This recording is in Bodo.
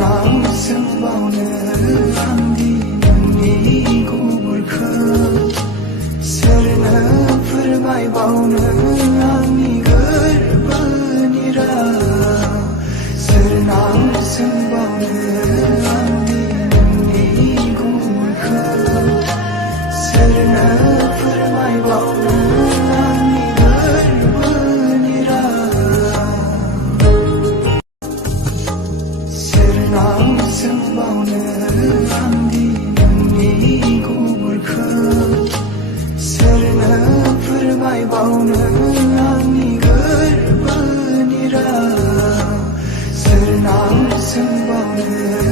सोरनाव सोंबावनो आंदि नोंनि गुमुरखौ सोरनो फोरमायबावनो आंनि गोरबोनि राव सोरनाव सोंबावनो आंदि नोंनि गुमुरखौ सोरनो फोरमायबावनो आंनि गोरबोनि राव सोरनाव सोंबावनो आंदि नोंनि गुमुरखौ सोरनो फोरमायबावनो आंनि गोरबोनि राव सोरनाव सोंबावनो